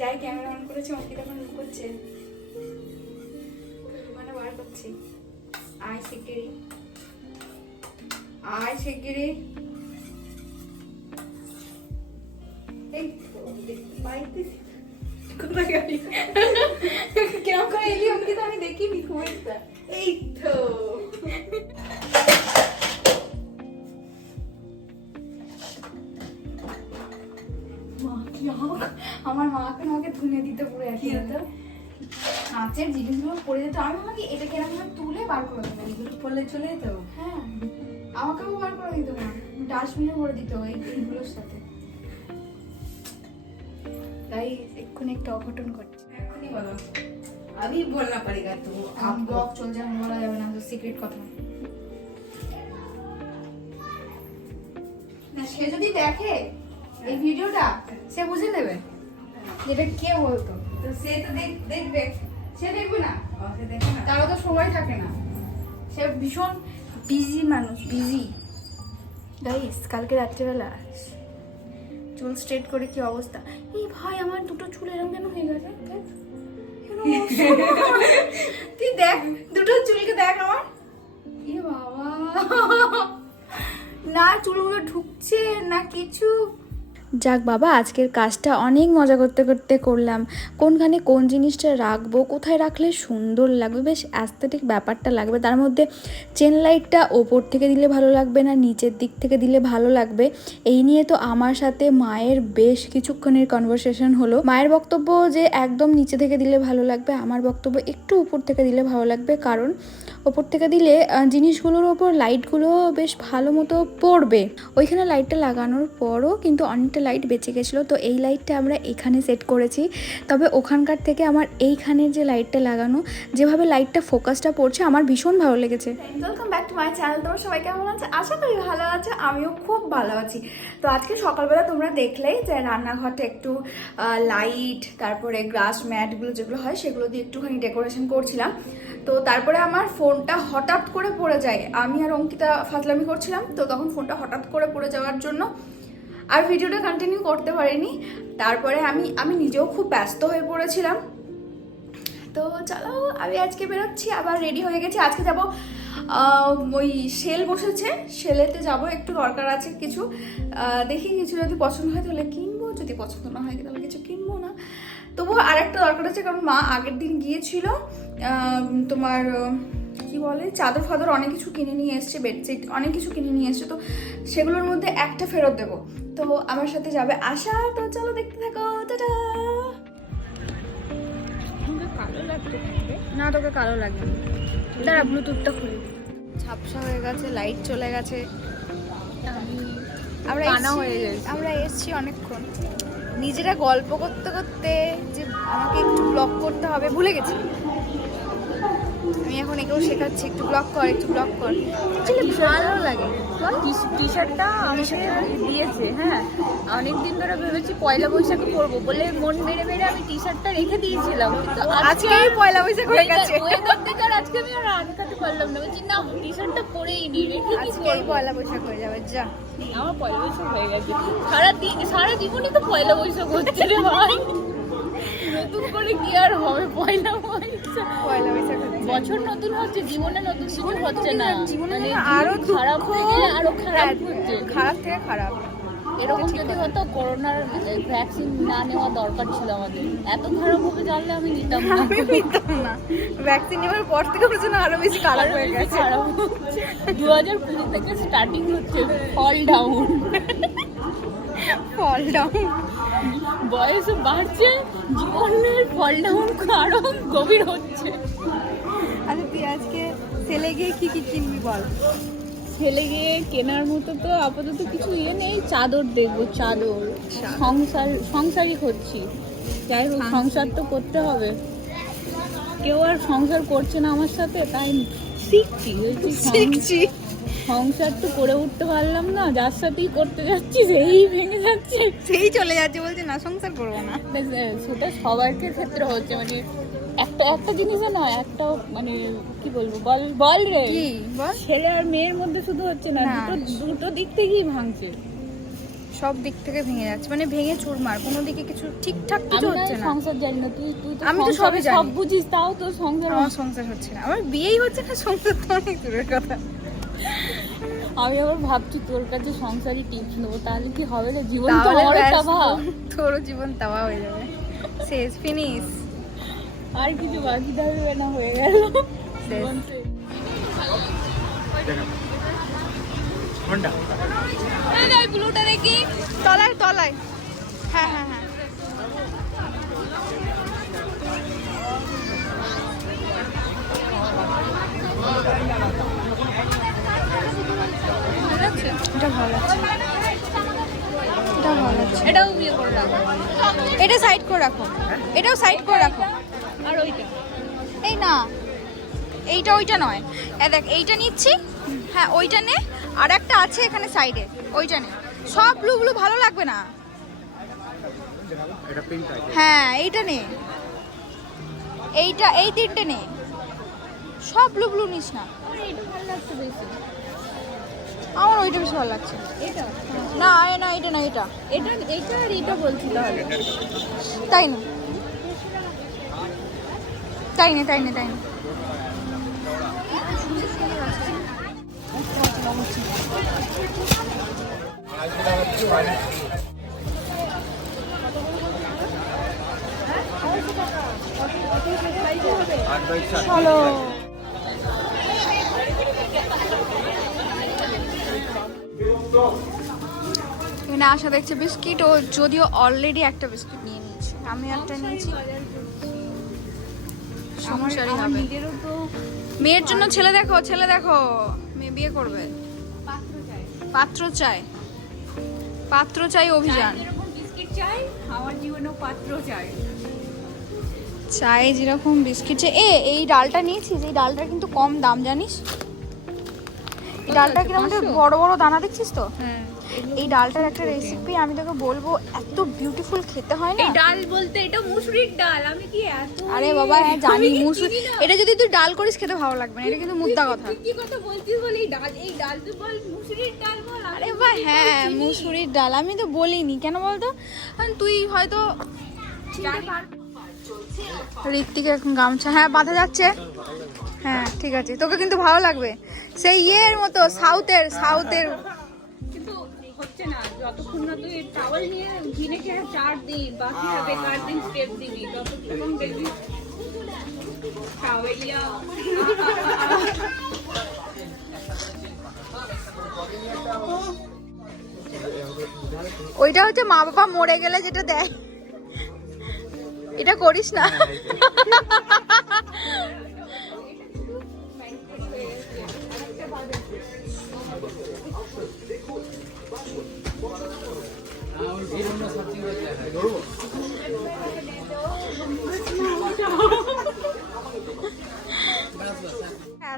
যাই camera on করেছে অঙ্কিতা এখন লুকোচ্ছে মানে বার করছি। আয় শিগগিরি আয় শিগগিরি এই, বাড়িতে কোথায় গেলি? কেমন করে এলি? আমি দেখিনি এই তো। মা কি আমার মাকে আমাকে ধুনে দিতে পুরো একই হতো কাঁচের জিনিসগুলো পড়ে যেত। আমি আমাকে এটা ভাবে তুলে বার করে দেবো? এগুলো পড়লে চলে যেত? হ্যাঁ। আমাকেও বার করে দিত মা। ডাস্টবিনে ভরে দিত এই জিনিসগুলোর সাথে। তাই এক্ষুনি একটা অঘটন ঘটছে। এখনই বলো। আমি বলনা পারিগা তো। আম ব্লগ চলছে আমি বলা যাবে না সিক্রেট কথা। না সে যদি দেখে এই ভিডিওটা সে বুঝে নেবে যেটা কে বলতো। তো সে তো দেখ- দেখবে। সে দেখবে না। ও, দেখে না। তারও তো সময় থাকে না। সে ভীষণ বিজি মানুষ বিজি গাইস কালকে রাত্রেবেলা চুল স্ট্রেট করে কি অবস্থা? এই ভাই, আমার দুটো চুল এরকম কেন হয়ে গেছে। তুই দেখ, দুটো চুলকে দেখ আমার। এ বাবা। না, চুলগুলো ঢুকছে, না কিছু। যাক বাবা, আজকের কাজটা অনেক মজা করতে করতে করলাম। কোনখানে কোন জিনিসটা রাখব, কোথায় রাখলে সুন্দর লাগবে, বেশ অ্যাস্থেটিক ব্যাপারটা লাগবে। তার মধ্যে চেন লাইটটা ওপর থেকে দিলে ভালো লাগবে না, নিচের দিক থেকে দিলে ভালো লাগবে। এই নিয়ে তো আমার সাথে মায়ের বেশ কিছুক্ষণের কনভারসেশন হলো। মায়ের বক্তব্য যে একদম নিচে থেকে দিলে ভালো লাগবে, আমার বক্তব্য একটু উপর থেকে দিলে ভালো লাগবে। কারণ ওপর থেকে দিলে জিনিসগুলোর ওপর লাইটগুলো বেশ ভালো মতো পড়বে। ওইখানে লাইটটা লাগানোর পরও কিন্তু অনেকটা লাইট বেঁচে গেছিল। তো এই লাইটটা আমরা এখানে সেট করেছি। তবে ওখানকার থেকে আমার এইখানে যে লাইটটা লাগানো, যেভাবে লাইটটা ফোকাসটা পড়ছে, আমার ভীষণ ভালো লেগেছে। Welcome back to my channel তোমার সবাই কেমন আছে? আশা করি ভালো আছে, আমিও খুব ভালো আছি। তো আজকে সকালবেলা তোমরা দেখলেই যে রান্নাঘরটা একটু লাইট তারপরে গ্রাস ম্যাটগুলো যেগুলো হয়, সেগুলো দিয়ে একটুখানি ডেকোরেশন করছিলাম। তো তারপরে আমার ফোনটা হঠাৎ করে পড়ে যায়। আমি আর অঙ্কিতা ফাতলামি করছিলাম, তো তখন ফোনটা হঠাৎ করে পড়ে যাওয়ার জন্য আর ভিডিওটা কন্টিনিউ করতে পারিনি। তারপরে আমি আমি নিজেও খুব ব্যস্ত হয়ে পড়েছিলাম। তো চলো, আমি আজকে বেরোচ্ছি, আবার রেডি হয়ে গেছি। আজকে যাব ওই সেল বসেছে। সেলেতে যাব, একটু দরকার আছে কিছু। দেখি কিছু যদি পছন্দ হয় তাহলে কিনবো, যদি পছন্দ না হয় তাহলে কিছু কিনবো না। তবুও আর একটা দরকার আছে, কারণ মা আগের দিন গিয়েছিল তোমার কি বলে চাদর ফাদর অনেক কিছু কিনে নিয়ে এসছে বেডশিট অনেক কিছু কিনে নিয়ে এসছে তো সেগুলোর মধ্যে একটা ফেরত দেবো। তো আমার সাথে যাবে আশা তো চলো দেখতে থাকো টাটা! না তোকে কালো লাগবে দাঁড়া ব্লুটুথটা খুলে ঝাপসা হয়ে গেছে লাইট চলে গেছে। আমরা হয়ে। আমরা এসছি অনেকক্ষণ। নিজেরা গল্প করতে করতে যে আমাকে একটু ব্লক করতে হবে ভুলে গেছি। আমি এখন একেও শেখাচ্ছি একটু ব্লক কর একটু ব্লক কর। Actually ভালো লাগে। টি শার্টটা আমাকে দিয়েছে হ্যাঁ। অনেক দিন ধরে ভেবেছি পয়লা বৈশাখে পরবো বলে মন মেরে মেরে আমি টি শার্টটা রেখে দিয়েছিলাম। কিন্তু আজকেই পয়লা বৈশাখ হয়ে গেছে। আর আজকে আমি আর আটকাতে পারলাম না। বলছি না টি শার্টটা পরেই নি রেখে কি পয়লা বৈশাখ হয়ে যাবে যা। আমার পয়লা বৈশাখ হয়ে গেছে। সারা দিন সারা জীবনই তো পয়লা বৈশাখ হচ্ছে রে ভাই। নতুন করে কি আর হবে? পয়লা বৈশাখ। পয়লা বৈশাখ বছর নতুন হচ্ছে জীবনে নতুন কিছু হচ্ছে না। জীবনে মানে আরও খারাপ হয়ে গেলে আরও খারাপ হ্যাঁ, হচ্ছে। খারাপ থেকে খারাপ। এরকম যদি হতো করোনার ভ্যাকসিন না নেওয়া দরকার ছিল আমাদের। এত খারাপ হবে জানলে আমি নিতাম না। আমি নিতাম না। ভ্যাকসিন নেওয়ার পর থেকে আমার জন্য আরও বেশি খারাপ হয়ে গেছে। খারাপ দু হাজার কুড়ি থেকে স্টার্টিং হচ্ছে ফল ডাউন ফল ডাউন বয়স বাড়ছে জীবনের ফল ডাউন আরও গভীর হচ্ছে। আচ্ছা তুই আজকে সেলে গিয়ে কি কি কিনবি বল? ছেলে গিয়ে কেনার মতো তো আপাতত কিছু ইয়ে নেই চাদর দেখব চাদর। সংসার সংসারই করছি। যাই হোক সংসার। তো করতে হবে। কেউ আর সংসার করছে না আমার সাথে তাই শিখছি। শিখছি। সংসার তো করে উঠতে পারলাম না যার সাথেই করতে যাচ্ছি সেই ভেঙে যাচ্ছে। সেই চলে যাচ্ছে বলছে না সংসার করব না। সেটা সবার ক্ষেত্রে হচ্ছে মানে একটা একটা জিনিসে না একটা মানে কি বলব বল বল রে। ছেলে আর মেয়ের মধ্যে শুধু হচ্ছে না। দুটো দুটো দিক থেকেই ভাঙছে। সব দিক থেকে ভেঙে যাচ্ছে মানে ভেঙে চুরমার কোনো দিকে কিছু ঠিকঠাক কিছু হচ্ছে না। সংসার জানি না তুই তুই আমি তো সবই জানি। সব বুঝিস তাও তো সংসার আমার সংসার হচ্ছে না আমার বিয়েই হচ্ছে না সংসার তো অনেক দূরের কথা। আমি আবার ভাবছি তোর কাছে সংসারই টিপস নেব তাহলে কি হবে রে জীবন তো ব্যাস, তাবা তোরও জীবন তাওয়া হয়ে যাবে। শেষ ফিনিশ আর কিছু বাকি থাকবে না হয়ে গেল। তলায় তলায় হ্যাঁ হ্যাঁ হ্যাঁ এটা ভালো লাগছে এটা ভালো লাগছে এটাও বিয়ে করে রাখো এটা সাইড করে রাখো। এটাও সাইড করে রাখো। আর ওইটা? এই না এইটা ওইটা নয়। এ দেখ এইটা নিচ্ছি হ্যাঁ ওইটা নে। আর একটা আছে এখানে সাইডে ওইটা নে। সব ব্লুগুলো ভালো লাগবে না। হ্যাঁ এইটা নে। এইটা এই তিনটে নে। সব ব্লু ব্লু নিস না। আমার ওইটা বেশি ভালো লাগছে। এটা না এ না এটা না এটা এটা এটা আর এটা বলছি তাহলে। তাই না? তাই না তাই না তাই না? চলো এখানে আশা দেখছে বিস্কিট। ও যদিও অলরেডি একটা বিস্কিট নিয়ে নিয়েছে। আমি একটা নিয়েছি। সংসারই হবে। মেয়ের জন্য ছেলে দেখো ছেলে দেখো। মেয়ে বিয়ে করবে। পাত্র চাই। পাত্র চাই। অভিযান। চাই যেরকম বিস্কিট চাই এ এই ডালটা নিয়েছিস? এই ডালটা কিন্তু কম দাম জানিস? এই ডালটা কীরকম? বড় বড় দানা দেখছিস তো? হ্যাঁ। এই ডালটার একটা রেসিপি আমি তোকে বলব এত বিউটিফুল খেতে হয় না? এই ডাল বলতে এটা মুসুরির ডাল আমি কি এত আরে বাবা হ্যাঁ জানি মুসুর এটা যদি তুই ডাল করিস খেতে ভালো লাগবে না এটা কিন্তু মুদ্রা কথা। কি কথা বলছিস বল এই ডাল এই ডাল তুই বল মুসুরির ডাল বল আরে ভাই হ্যাঁ মুসুরির ডাল আমি তো বলিনি কেন বলতো? কারণ তুই হয়তো ঋত্বিক এখন গামছা হ্যাঁ বাঁধা যাচ্ছে। হ্যাঁ ঠিক আছে তোকে কিন্তু ভালো লাগবে। সেই ইয়ের মতো সাউথের সাউথের হচ্ছে না। যতক্ষণ না তুই টাওয়াল নিয়ে দিনে কে চার দিন বাকি হবে বেকার দিন স্টেপ দিবি? ততক্ষণ দেখবি টাওয়ালিয়া ওইটা হচ্ছে মা বাবা মরে গেলে যেটা দেয়। এটা করিস না।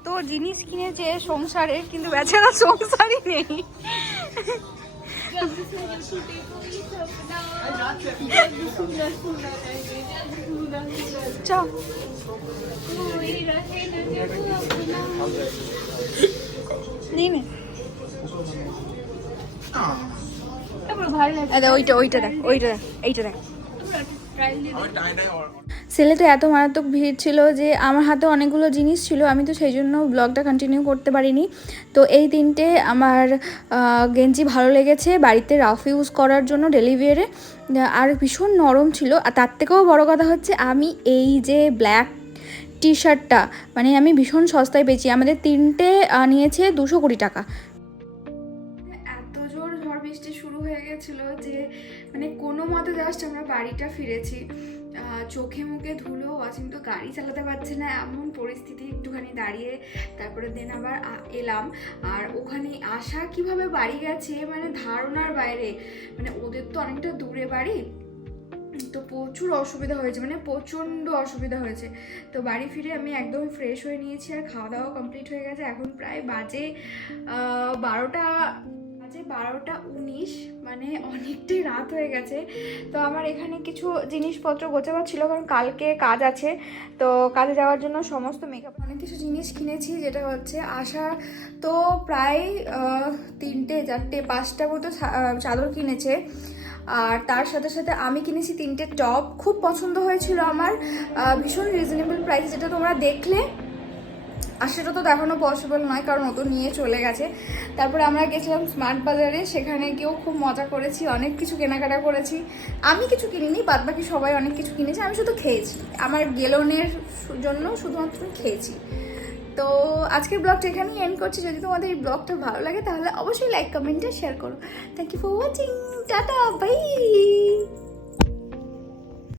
এত জিনিস কিনেছে সংসারের কিন্তু বেচারা সংসারই নেই। ওইটা ওইটা দেখ ওইটা দেখ এইটা দেখ। সেলেতে এত মারাত্মক ভিড় ছিল যে আমার হাতে অনেকগুলো জিনিস ছিল, আমি তো সেই জন্য ব্লগটা কন্টিনিউ করতে পারিনি। তো এই তিনটে আমার গেঞ্জি ভালো লেগেছে, বাড়িতে রাফ ইউজ করার জন্য ডেলিভারে আর ভীষণ নরম ছিল, আর তার থেকেও বড় কথা হচ্ছে আমি এই যে ব্ল্যাক টি শার্টটা মানে আমি ভীষণ সস্তায় পেয়েছি। আমাদের তিনটে নিয়েছে দুশো কুড়ি টাকা। জোর ঝড় বৃষ্টি শুরু হয়ে গেছিল যে মানে কোনো মতে জাস্ট আমরা বাড়িটা ফিরেছি। চোখে মুখে ধুলো ওয়াসিম তো গাড়ি চালাতে পারছে না, এমন পরিস্থিতি একটুখানি দাঁড়িয়ে, তারপরে দেন আবার এলাম। আর ওখানে আসা কীভাবে বাড়ি গেছে মানে ধারণার বাইরে মানে ওদের তো অনেকটা দূরে বাড়ি, তো প্রচুর অসুবিধা হয়েছে মানে প্রচণ্ড অসুবিধা হয়েছে। তো বাড়ি ফিরে আমি একদম ফ্রেশ হয়ে নিয়েছি আর খাওয়া দাওয়া কমপ্লিট হয়ে গেছে। এখন প্রায় বাজে বারোটা বারোটা উনিশ মানে অনেকটাই রাত হয়ে গেছে। তো আমার এখানে কিছু জিনিসপত্র গোছাবার ছিল, কারণ কালকে কাজ আছে। তো কাজে যাওয়ার জন্য সমস্ত মেকআপ অনেক কিছু জিনিস কিনেছি, যেটা হচ্ছে আশা তো প্রায় তিনটে, চারটে, পাঁচটা মতো চাদর কিনেছে। আর তার সাথে সাথে আমি কিনেছি তিনটে টপ খুব পছন্দ হয়েছিল আমার ভীষণ রিজনেবল প্রাইস যেটা তোমরা দেখলে আর সেটা তো দেখানো পসিবল নয়, কারণ ও তো নিয়ে চলে গেছে। তারপরে আমরা গেছিলাম স্মার্ট বাজারে, সেখানে গিয়েও খুব মজা করেছি, অনেক কিছু কেনাকাটা করেছি। আমি কিছু কিনিনি বাদ বাকি সবাই অনেক কিছু কিনেছে, আমি শুধু খেয়েছি। আমার গেলনের জন্য শুধুমাত্র খেয়েছি। তো আজকের ব্লগটা এখানেই এন্ড করছি। যদি তোমাদের এই ব্লগটা ভালো লাগে, তাহলে অবশ্যই লাইক কমেন্টে শেয়ার করো। Thank you for watching tata bye